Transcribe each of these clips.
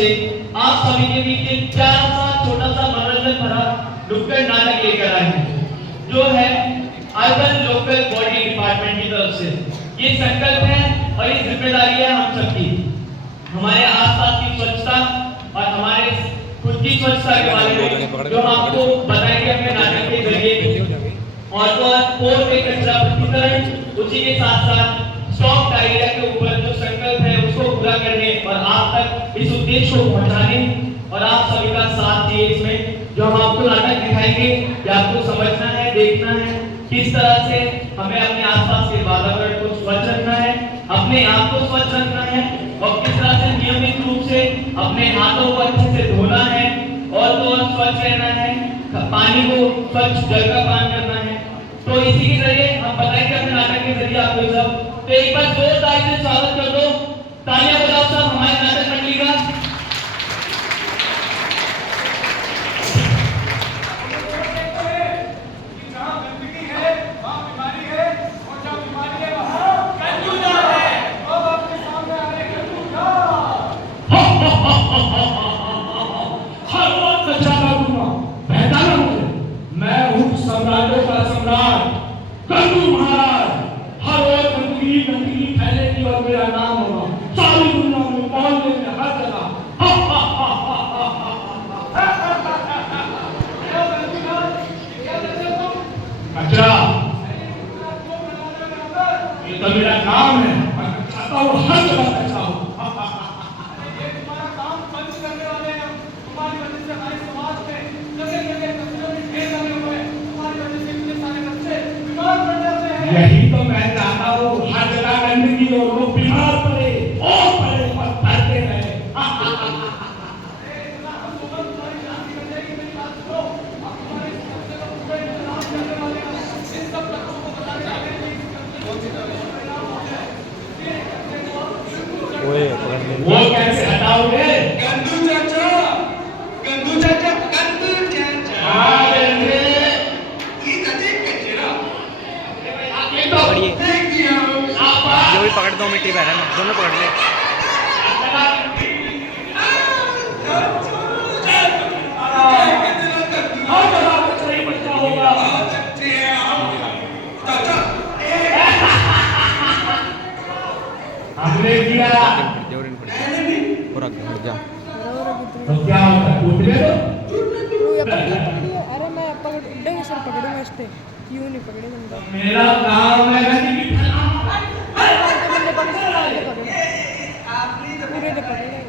से आप सभी के बीच एक प्यारा सा छोटा सा मनोरंजन भरा नुक्कड़ नाटक लेकर आए हैं, जो है अर्बन लोकल बॉडी डिपार्टमेंट की तरफ से। ये संकल्प है और ये जिम्मेदारी है हम सबकी, हमारे आसपास की स्वच्छता और हमारे खुद की स्वच्छता के बारे में जो हम आपको बताएंगे अपने नाटक के जरिए। और पोर के कचरा पृथक्करण, उसी के साथ साथ स्टॉप डायरिया के ऊपर जो संकल्प है उसको पूरा करने और आप तक इस उद्देश्य को पहुंचाने और आप सभी का साथ दिए इसमें। जो हम आपको नाटक दिखाएंगे ये आपको समझना है, देखना है किस तरह से हमें अपने आसपास के वातावरण को स्वच्छ रखना है, अपने आप को स्वच्छ रखना है और किस तरह से नियमित रूप से अपने हाथों को अच्छे से धोना है और तो और स्वच्छ रहना है, पानी को स्वच्छ जल का पान करना है। तो इसी के जरिए हम बताएंगे अपने नाटक के जरिए आपको सब। तो एक बार जोरदार से स्वागत कर दो, तालियां बजाओ सब हमारे नाटक मंडली का। सम्राटों का सम्राट गंदू महाराज, हर ओर गंदगी गंदगी फैलेगी और मेरा नाम होगा सारी दुनिया में, मोहल्ले में, हर जगह। कचरा ये तो मेरा काम है, मैं चाहता हूँ हर जगह कचरा हो। यही तो मैं चाहता हूँ, हर जगह गंदगी हो, लोग बीमार पड़े और पड़े पर फैलते रहे। वो कैसे हटाओगे? गंदू चाचा, गंदू चाचा, गंदू चाचा। जो भी पकड़ दो मिट्टी पे रहना, दोनों पकड़ ले। हमने किया तो क्या होता है? टूट गए तो अरे मैं पकड़ूंगा सर, पकड़ूंगा इससे क्यों नहीं पकड़ेगा। मेरा काम है गंदगी पूरे ने पकड़ेगा।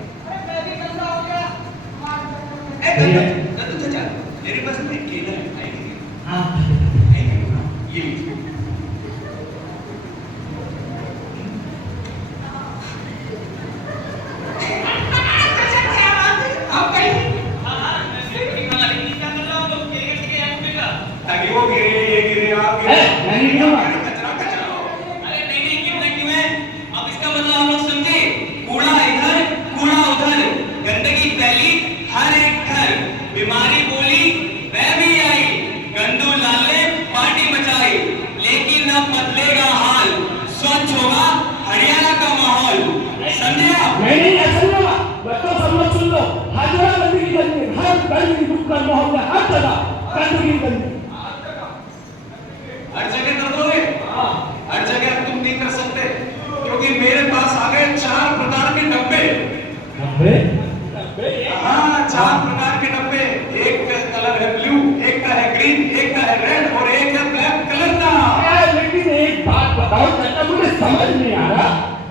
मेरे पास में केला है, ये वो गिरे, ये गिरे, आप गिरे। नहीं क्यों? कचरा कचरा। अरे नहीं कितना क्यों है? अब इसका मतलब आप लोग समझे, कूड़ा इधर कूड़ा उधर, गंदगी फैली हर एक घर, बीमारी बोली वह भी आई, गंदू लाले पार्टी मचाई, लेकिन अब बदलेगा हाल, स्वच्छ होगा हरियाणा का माहौल। समझे आप? नहीं ऐसा बच्चों समझ सुन लो, हर जगह गंदगी गंदगी, हर गंदगी दुष्कर माहौल में हर जगह गंदगी गंदगी। हर जगह कर दोगे? हर जगह तुम नहीं कर सकते, क्योंकि मेरे पास आ गए 4 प्रकार के डब्बे। हाँ, 4 प्रकार के डब्बे। एक का कलर है ब्लू, एक का है ग्रीन, एक का है रेड और एक है ब्लैक कलर का। लेकिन एक बात बताओ चाचा, मुझे समझ नहीं आ रहा,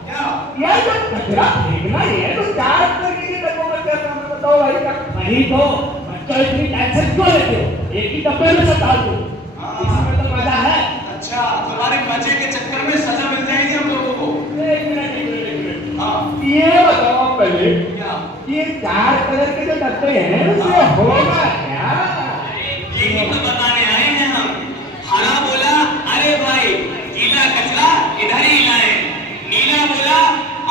क्या यह जो कचरा फेंकना है तो 4 तरह के डब्बों में क्या काम है? बताओ भाई का नहीं तो बच्चों इतनी टेंशन क्यों लेते हो? एक ही डब्बे में सब डाल दो, इसमें तो मजा है। अच्छा, तुम्हारे मजे के चक्कर में सजा मिल जाएगी हम लोगों को। एक मिनट। हाँ, ये बताओ पहले क्या ये 4 कलर के जो डब्बे हैं उससे होगा क्या? यही तो बताने आए हैं हम। हरा बोला अरे भाई गीला कचरा इधर ही लाए, नीला बोला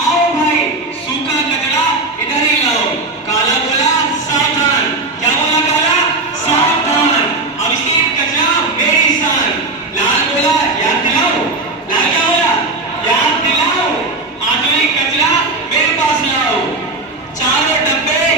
आओ भाई सूखा कचरा इधर ही लाओ, काला बोला सावधान, क्या बोला काला? सावधान, अभिषेक कचरा मेरी शान, लाल बोला याद दिलाओ, लाल क्या बोला? याद दिलाओ, आधुनिक कचरा मेरे पास लाओ। चारों डब्बे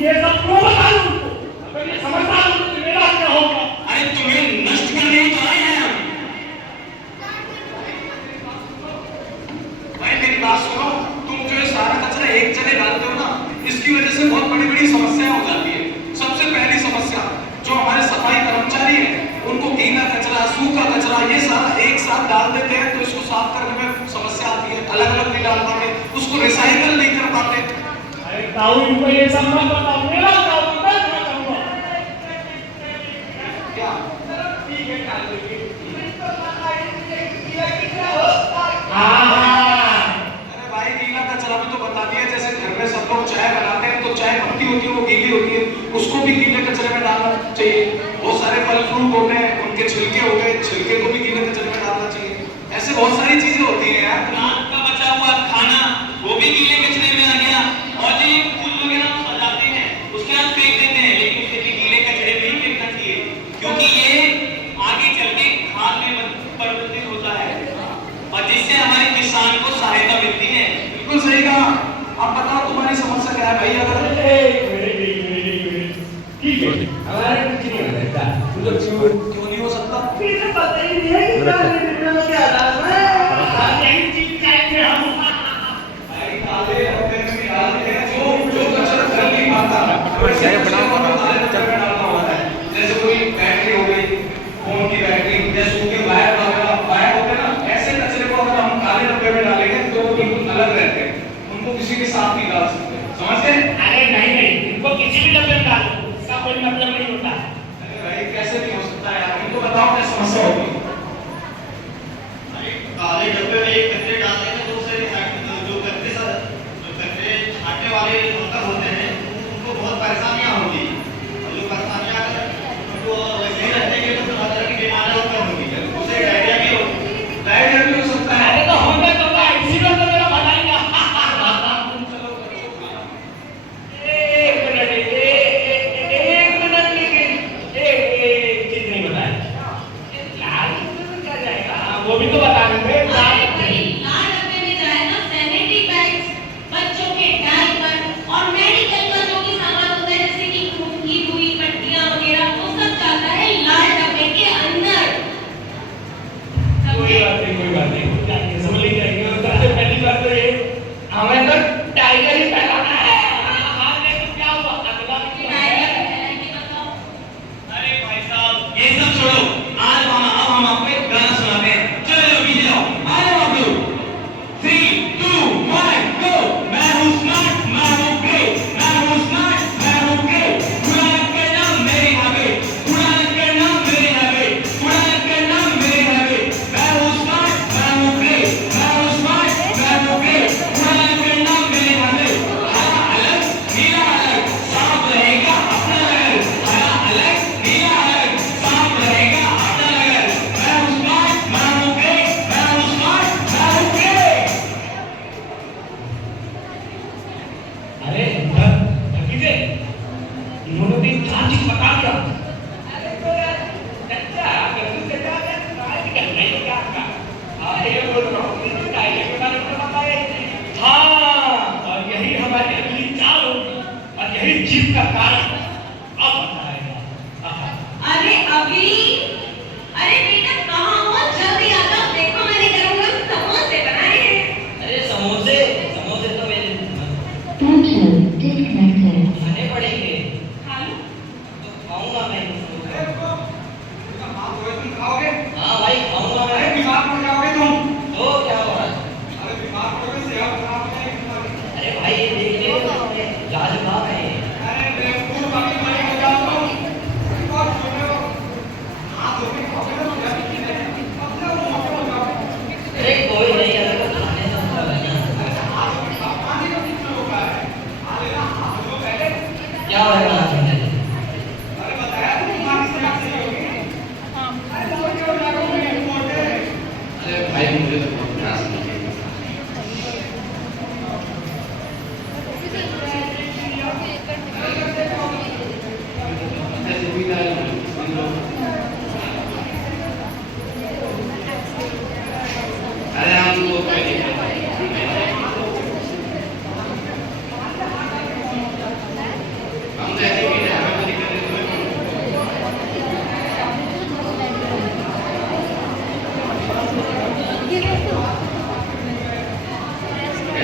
ये सब क्यों बता रहे हो उनको? अगर ये समझदार हो तो मेरा क्या होगा? अरे तुम्हें नष्ट करने ही तो आए हैं हम। भाई मेरी बात सुनो, तुम जो ये सारा कचरा एक जगह डालते हो ना, इसकी वजह से बहुत बड़ी बड़ी समस्याएं हो जाती है। सबसे पहली समस्या, जो हमारे सफाई कर्मचारी हैं, उनको गीला कचरा, सूखा कचरा ये सारा एक साथ डाल देते हैं, तो इसको साफ करने में समस्या आती है। अलग अलग नहीं डाल पाते, उसको रिसाइकल नहीं कर पाते। अरे ताऊ इनको ये सब मत बताओ, मेरा बताओ, मैं क्या करूँगा? क्या हाँ, अरे भाई गीला कचरा भी तो बता दिया। जैसे घर में सब लोग चाय बनाते हैं तो चाय पत्ती होती है वो गीली होती है, उसको भी गीले कचरे में डालना चाहिए। बहुत सारे फल फ्रूट होते हैं, उनके छिलके हो गए, छिलके को भी गीले कचरे में डालना चाहिए। ऐसे बहुत सारी चीजें होती हैं यार। रात का बचा हुआ खाना वो भी गीले कचरे में आ गया। और जो ये फूल वगैरह हम सजाते हैं उसके साथ फेंक देते हैं, लेकिन उसे भी गीले कचरे में ही फेंकना चाहिए, क्योंकि ये आगे चल के खाद में परिवर्तित होता है और जिससे हमारे किसान को सहायता मिलती है। बिल्कुल सही कहा। आप बताओ तुम्हारी समस्या क्या है भाई? अगर ठीक है, हमारे कुछ नहीं हो सकता। क्यों नहीं हो सकता? फिर तो पता ही नहीं है कि क्या निर्णय में क्या डालना है। यही चीज चाहिए हम। भाई काले होते हैं भी डालते हैं, जो कचरा घर नहीं पाता जैसे कोई बैटरी हो गई, फोन की बैटरी, जैसे उनके वायर वायर होते हैं ना, ऐसे कचरे को अगर हम काले डब्बे में डालेंगे तो वो बिल्कुल अलग रहते हैं, उनको किसी के साथ नहीं डाल सकते। समझते हैं? अरे नहीं, इनको किसी भी डब्बे में डालो, इसका कोई मतलब नहीं होता। अरे भाई कैसे नहीं हो सकता यार? इनको बताओ क्या समस्या होगी? काले डब्बे में एक कचरे डालते हैं तो उससे जो कचरे छांटने वाले वर्कर होते हैं उनको बहुत परेशानियां होंगी, और जो परेशानियां उनको वैसे ही रहते हैं तो तरह की बीमारियां उत्पन्न होगी। उसे डायरिया भी होगी। डायरिया भी हो सकता है। अरे तो होने तो ना, इसीलिए तो मेरा भगाएगा। एक मिनट लेकिन एक चीज नहीं बताया। लाल में क्या जाएगा? वो भी तो बता देंगे। अरे भाई, लाल डब्बे में जाए ना सैनिटरी पैड्स, बच्चों के डायपर और मेडिकल का जो भी सामान होता है जैसे कि खून की हुई पट्टियां वगैरह, वो सब जाता है लाल डब्बे के अंदर। कोई बात नहीं, जाएंगे, समझ नहीं जाएंगे। और सबसे पहली बात तो ये, हमें तो टाइगर ही फैलाना है। हाँ, लेकिन क्या हुआ? अगला भी तो है। अरे भाई साहब ये सब छोड़ो, आज हम आपको एक गाना सुनाते हैं। चलो पीछे जाओ, आ जाओ आप लोग। 3, 2, 1 गो। मैं हूँ स्मार्ट, मैं हूँ ग्रेट, मैं हूँ स्मार्ट, मैं हूँ ग्रेट। उड़ान करना मेरी हैबिट, उड़ान करना मेरी हैबिट, उड़ान करना मेरी हैबिट। मैं हूँ स्मार्ट, मैं हूँ ग्रेट, मैं हूँ स्मार्ट, मैं हूँ ग्रेट। उड़ान करना मेरी हैबिट,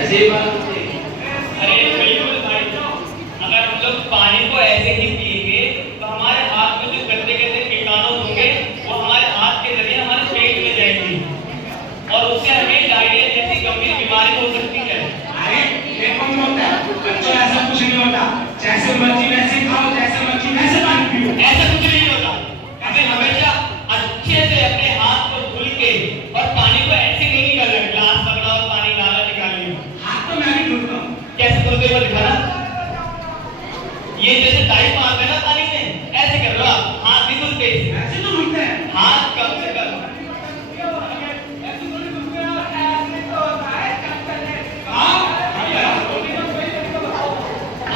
सेवा से। अरे बिल्कुल भाई, अगर हम लोग पानी को ऐसे ही पिएंगे तो हमारे हाथ में जो गंदे गंदे कीटाणु होंगे वो हमारे हाथ के जरिए हमारे पेट में जाएंगे और उससे हमें डायरिया जैसी गंभीर बीमारी हो सकती है। अरे ये कौन होता है बच्चों, ऐसा कुछ नहीं होता। जैसे मर्जी वैसे खाओ, जैसे मर्जी वैसे पानी पियो। ऐसा कुछ नहीं होता। हमें हमेशा अच्छे से अपने हाथ को धुल के और पानी को ऐसे नहीं निकालना, ग्लास पकड़ा और पानी डाला निकाल लिया। हाथ तो मैं भी धुलता हूँ। कैसे धुलते हुए दिखाना? ये जैसे डाइव मारते हैं ना पानी में, ऐसे कर लो आप, हाथ भी धुलते हैं। ऐसे तो धुलते हैं। हाथ कम से कम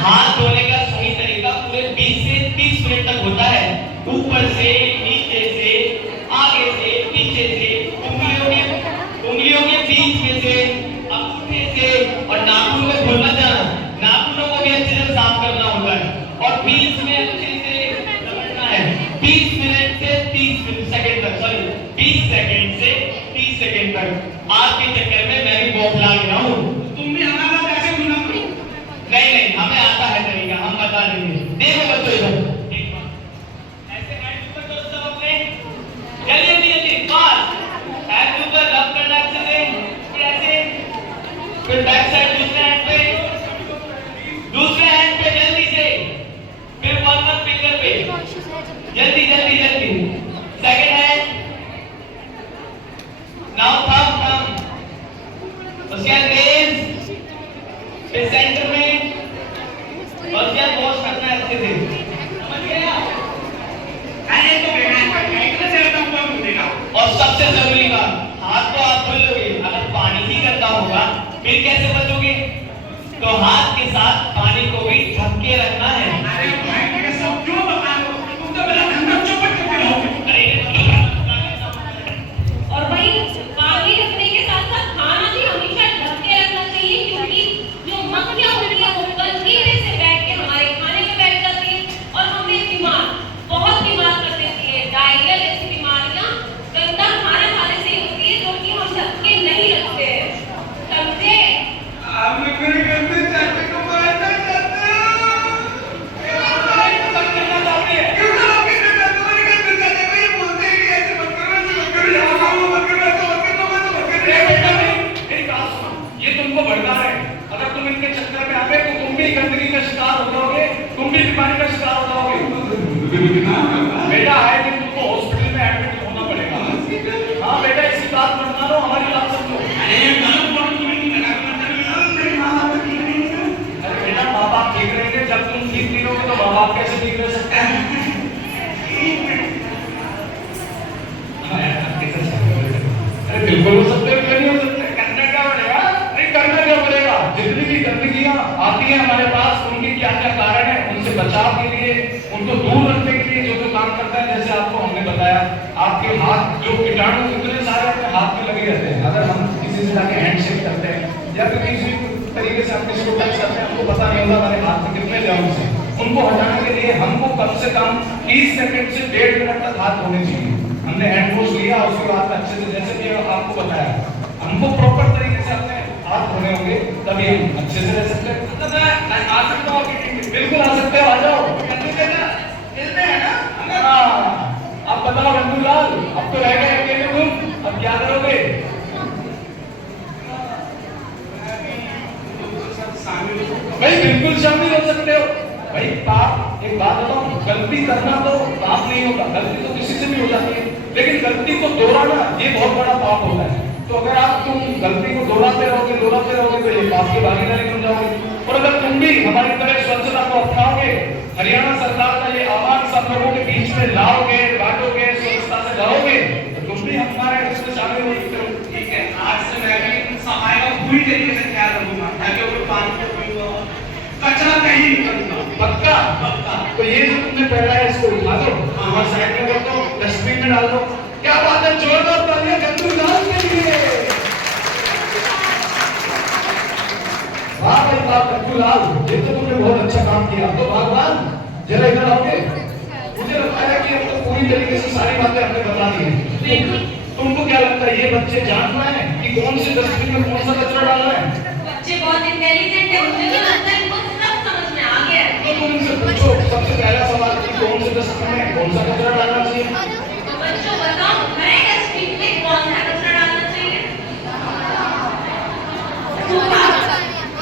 हाथ धोने का सही तरीका पूरे 20 से 30 मिनट तक होता है। ऊपर से, नीचे से, आगे से, पीछे से, उंगलियों के बीच में से, अंगूठे से और नाखून में भूल मत जाना। नाखूनों को भी अच्छे से साफ करना होता है और बीच में अच्छे से रगड़ना है। 20 मिनट से 30 सेकंड तक, सॉरी 20 सेकंड से 30 सेकंड तक। आपके चक्कर में मैं भी बौखला गया हूँ। तुम भी हमारा कैसे धुलना? नहीं नहीं, हमें आता है तरीका, हम बता देंगे। देखो बच्चों इधर, ऐसे हैंड ऊपर करो सब अपने, जल्दी जल्दी जल्दी, फास्ट। हैंड ऊपर रब करना अच्छे से, फिर ऐसे, फिर बैक साइड दूसरे हैंड पे, दूसरे हैंड पे जल्दी से, फिर वन फिंगर पे, जल्दी जल्दी जल्दी। सेकंड हैंड, नाउ थंब, उसके बाद रेज, फिर सेंटर में और क्या वॉश करना है अच्छे से। समझ गए आप? अरे तो बेटा से एकदम कम धुलेगा। और सबसे जरूरी बात, हाथ तो आप धुल लोगे, अगर पानी ही गंदा होगा फिर कैसे बचोगे? तो हाथ के साथ पानी को भी ढक के रखना है। अरे भाई ये सब क्यों बता रहे हो? तुम तो मेरा धंधा चौपट करते रहोगे। अरे और भाई पानी रखने के साथ साथ खाना भी हमेशा ढक के रखना चाहिए, क्योंकि जो मक्खियां होती हैं वो गंदगी में से बैठ के हमारे खाने में बैठ जाती हैं और हमें बीमार, बहुत बीमार कर देती है। डायरिया जैसी बीमारियां गंदा खाना खाने से ही होती है, जो कि हम ढक के नहीं रखते हैं। समझे? आप मेरे गंदे चाटे को मारना चाहते हो? सब करना चाहते हैं। क्यों करोगे? तुम्हारे गंदे चाटे को ये बोलते हैं कि ऐसे मत करो, ऐसे मत करो, यहाँ आओ, मत करो, ऐसे मत करो, मत करो। अरे बेटा मेरी बात सुनो, ये तुमको भड़का रहे हैं। अगर तुम इनके चक्कर में आ गए तो तुम भी गंदगी का शिकार हो जाओगे, तुम भी बीमारी का शिकार हो जाओगे। बेटा आए दिन तुमको हॉस्पिटल में एडमिट होना पड़ेगा। हाँ बेटा, इसकी बात मत मानो, हमारी बात समझो। अरे ये गलत बात तुम्हें नहीं लगा कि मतलब मेरी माँ बाप ठीक नहीं है। अरे बेटा, माँ बाप ठीक रहेंगे, जब तुम ठीक नहीं रहोगे तो माँ बाप कैसे ठीक रह सकते हैं? अरे बिल्कुल हो सकते हो, क्यों नहीं हो सकते? करना क्या पड़ेगा? अरे करना क्या पड़ेगा? जितनी भी गंदगियां आती हैं हमारे पास, उनके क्या क्या कारण है, उनसे बचाव के लिए, उनको दूर रखने के लिए जो जो काम करता है, जैसे आपको हमने बताया, आपके हाथ जो कीटाणु इतने सारे अपने हाथ में लगे रहते हैं। अगर हम किसी से जाके हैंडशेक करते हैं या फिर किसी तरीके से आप किसी को टच करते हैं, हमको पता नहीं होता हमारे हाथ में कितने जर्म्स हैं। उनको हटाने के लिए हमको कम से कम 30 सेकंड से 1.5 मिनट तक हाथ धोने चाहिए। हमने हैंड वॉश लिया, उसके बाद अच्छे से, जैसे कि आपको बताया, हमको प्रॉपर तरीके से अपने हाथ धोने होंगे, तभी हम अच्छे से रह सकते हैं। मतलब मैं आ सकता हूँ? बिल्कुल आ सकते हो, आ जाओ। हाँ, अब बताओ रंगूलाल, अब तो रह गए अकेले तुम, अब क्या करोगे? भाई बिल्कुल शामिल हो सकते हो। भाई पाप, एक बात बताओ, गलती करना तो पाप नहीं होता, गलती तो किसी से भी हो जाती है, लेकिन गलती को दोहराना ये बहुत बड़ा पाप होता है। तो अगर आप तुम गलती को दोहराते रहोगे तो ये पाप की भागीदारी बन जाओगे। और अगर तुम भी हमारी तरह स्वच्छता को अपनाओगे, हरियाणा सरकार का ये आह्वान सब लोगों के बीच में लाओगे, बांटोगे, स्वच्छता से भरोगे, तो तुम भी हमारे इसमें शामिल हो सकते हो। ठीक है, आज से मैं भी सफाई का पूरी तरीके से ख्याल रखूंगा, ताकि वो पानी को पीऊंगा, कचरा कहीं नहीं करूंगा। पक्का? पक्का। तो ये जो तुमने पहला है इसको उठा दो, और साइड में कर दो, डस्टबिन में डाल दो। क्या बात है, जोरदार तालियां गंदूलाल के लिए। वाह भाई वाह गंदूलाल, ये तो तुमने बहुत अच्छा काम किया। तो भगवान जरा इधर आओगे? मुझे लगता है कि अब तो पूरी तरीके से सारी बातें हमने बता दी हैं। तुमको क्या लगता है, ये बच्चे जान पाए कि कौन से डस्टबिन में कौन सा कचरा डालना है? बच्चे बहुत इंटेलिजेंट है, मुझे तो लगता है इनको सब समझ में आ गया है। तो तुम इनसे पूछो, सबसे पहला सवाल कि कौन से डस्टबिन में कौन सा कचरा डालना चाहिए? तो बच्चों बताओ, हरे डस्टबिन में कौन सा कचरा डालना चाहिए? सूखा।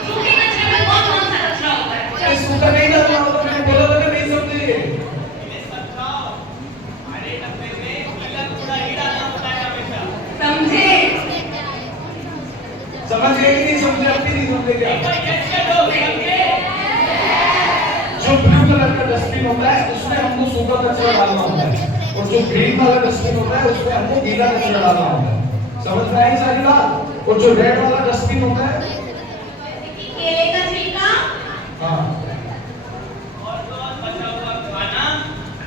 सूखे कचरे में कौन कौन सा कचरा होता है? अरे सूखा नहीं डालना होता, मैंने बोला था कि नहीं समझे। समझे? समझ गए कि नहीं समझे? अब भी नहीं समझे क्या? जो ब्लू कलर का डस्टबिन होता है उसमें हमको सूखा कचरा डालना होता है, और जो ग्रीन वाला डस्टबिन होता है उसमें हमको गीला कचरा डालना होता है। समझ में आई सारी बात? और जो रेड वाला डस्टबिन होता है, केले का छिलका, हाँ,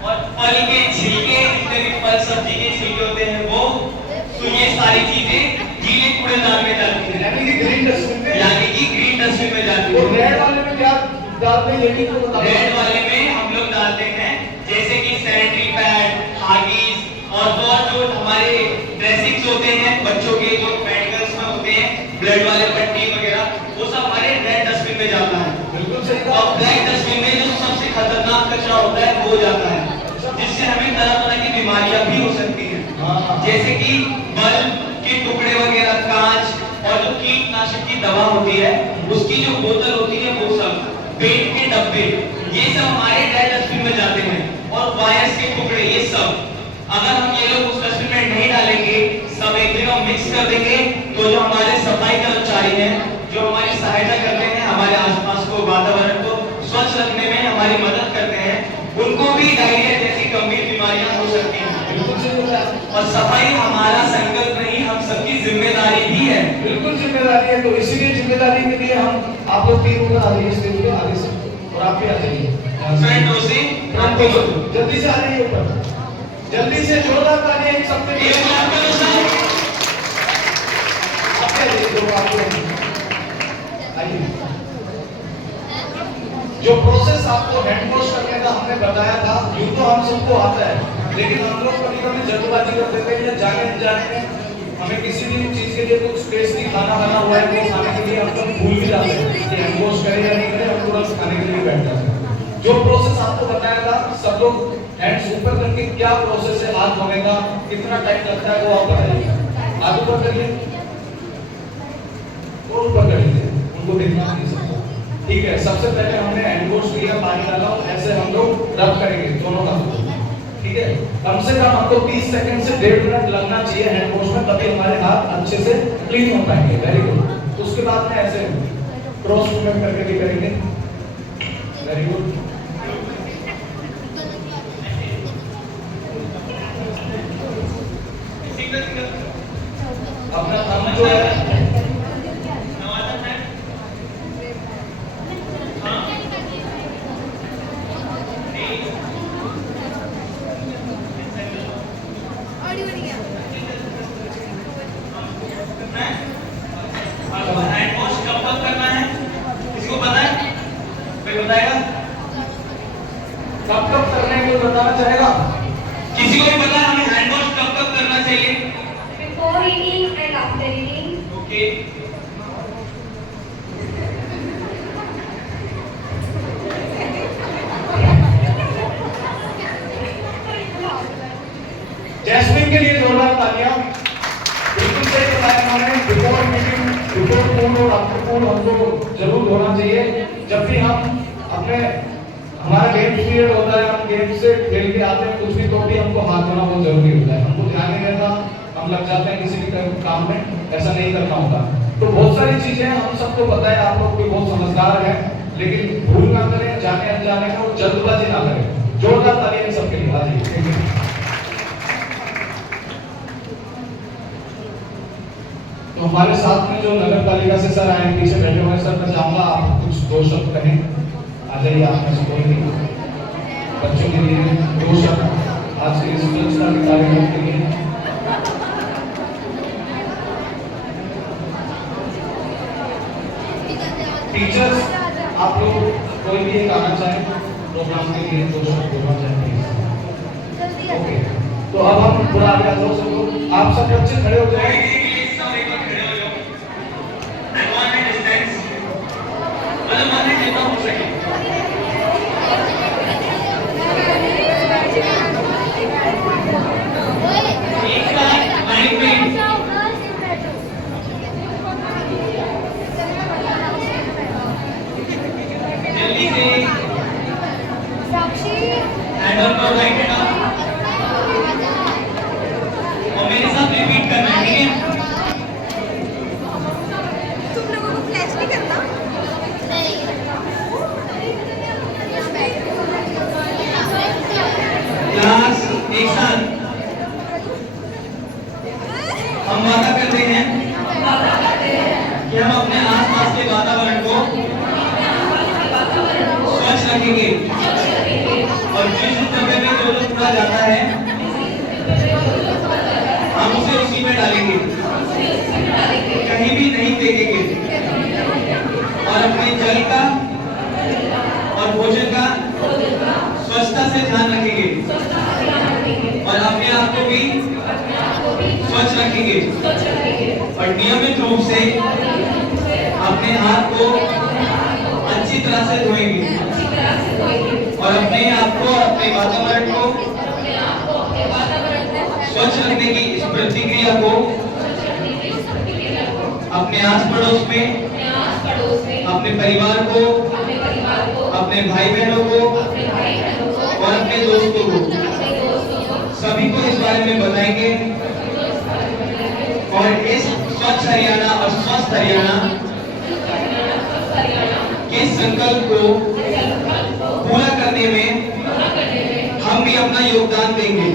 और फल के छिलके, जितने भी फल सब्जी के छिलके होते हैं वो, तो ये सारी चीजें गीले कूड़ेदान में जाती है, यानी कि ग्रीन डस्टबिन में, यानी कि ग्रीन डस्टबिन में जाती और है। रेड वाले में क्या डालते हैं ये भी तो बताओ। रेड वाले में हम लोग डालते हैं जैसे कि सैनिटरी पैड, हागीज और तो और जो हमारे ड्रेसिंग्स होते हैं बच्चों के, जो मेडिकल्स में होते हैं, ब्लड वाले पट्टी वगैरह, वो सब हमारे रेड डस्टबिन में जाता है। बिल्कुल सही और बात। ब्लैक डस्टबिन में जो सबसे खतरनाक कचरा होता है वो जाता है, जिससे हमें तरह तरह की बीमारियां भी हो सकती हैं, हाँ। जैसे कि बल्ब के टुकड़े वगैरह, कांच और जो कीटनाशक की दवा होती है उसकी जो बोतल होती है वो सब, पेंट के डब्बे, ये सब हमारे रेड डस्टबिन में जाते हैं। और वायर्स के टुकड़े, ये सब अगर हम ये लोग उस डस्टबिन में नहीं डालेंगे, सब एक जगह मिक्स कर देंगे, तो जो हमारे सफाई कर्मचारी हैं, जो हमारी सहायता करते हैं, हमारे आसपास को, वातावरण को स्वच्छ रखने में हमारी मदद करते हैं, उनको भी डायरिया जैसी गंभीर बीमारियां हो सकती हैं। बिल्कुल सही बोला। और सफाई हमारा संकल्प नहीं, हम सबकी जिम्मेदारी भी है। बिल्कुल जिम्मेदारी है, तो इसीलिए जिम्मेदारी के लिए हम आप लोग तीन लोग आ जाइए स्टेज पे, आगे से, और आप भी आ जाइए फ्रंट रो से फ्रंट पे, जल्दी से आ जाइए ऊपर, जल्दी से, जोरदार तालियां एक सबके लिए। एक बार करो सब। आप आ जाइए, दो आप आइए। जो प्रोसेस आपको हैंड वॉश करने का हमने बताया था, यूं तो हम सबको आता है, लेकिन हम लोग कभी-कभी जल्दबाजी कर देते हैं या जाने अनजाने में हमें किसी भी चीज के लिए कुछ स्पेशली खाना बना हुआ है वो खाने के लिए हम लोग भूल भी जाते हैं कि हैंड वॉश करें या नहीं करें, हम तुरंत खाने के लिए बैठ जाते हैं। जो प्रोसेस आपको बताया था, सब लोग हैंड्स ऊपर करके क्या प्रोसेस है हाथ धोने का, कितना टाइम लगता है वो आप बताइए। हाथ ऊपर करिए और ऊपर करिए, उनको देखना नहीं सकता। ठीक है, सबसे पहले हमने हैंड वॉश किया, पानी डाला, ऐसे हम लोग रब करेंगे दोनों हाथों। ठीक है, कम से कम हमको 30 सेकंड से 1.5 मिनट लगना चाहिए हैंड वॉश में, तभी हमारे हाथ अच्छे से क्लीन हो पाएंगे। Very good. उसके बाद में ऐसे क्रॉस मूवमेंट करके भी करेंगे। Very good. अपना थंब जो है हैंड वॉश कब कब करना है, किसको पता है? कोई बताएगा? कब कब करने को बताना चाहेगा? किसी को भी पता है हमें हैंड वॉश कब कब करना चाहिए? Before eating and after eating. Okay, Jasmine के लिए जोरदार तालियां। बिल्कुल सही बताया उन्होंने, बिफोर मीटिंग, बिफोर फूड और आफ्टर फूड हमको जरूर होना चाहिए। जब भी हम अपने हमारा गेम पीरियड होता है, हम गेम से खेल के आते हैं कुछ भी, तो भी हमको हाथ धोना बहुत जरूरी होता है। हमको ध्यान नहीं रहता, हम लग जाते हैं किसी भी काम में, ऐसा नहीं करना होता। तो बहुत सारी चीजें हम सबको पता है, आप लोग भी बहुत समझदार हैं, लेकिन भूल ना करें जाने अनजाने में, और जल्दबाजी ना करें। जोरदार तालियां सबके लिए। आ जाइए। तो हमारे साथ में जो नगर पालिका से सर आए, पीछे बैठे हुए सर, मैं चाहूंगा आप कुछ दो शब्द कहें। आ जाइए, आप में से कोई नहीं, बच्चों के लिए दो शब्द आज के स्वच्छता के कार्यक्रम के लिए। टीचर्स, आप लोग कोई भी एक आना चाहें प्रोग्राम के लिए, दो शब्द बोलना चाहेंगे? ओके, तो अब हम पूरा आगे आ जाओ सब लोग, आप सब बच्चे खड़े हो जाएं। अपने वातावरण को स्वच्छ रखेंगे और जिस डब्बे में जो जो कूड़ा जाता है हम उसे उसी में डालेंगे, कहीं भी नहीं फेंकेंगे और अपने जल का और भोजन का स्वच्छता से ध्यान रखेंगे और अपने आप को भी स्वच्छ रखेंगे और नियमित रूप से अपने हाथ को अच्छी तरह से धोएंगे और अपने आप को, अपने वातावरण को स्वच्छ रखने की इस प्रतिक्रिया को अपने आस पड़ोस में, अपने परिवार को, अपने भाई बहनों को और अपने दोस्तों को, सभी को इस बारे में बताएंगे और इस स्वच्छ हरियाणा और स्वस्थ हरियाणा के संकल्प को पूरा करने में हम भी अपना योगदान देंगे।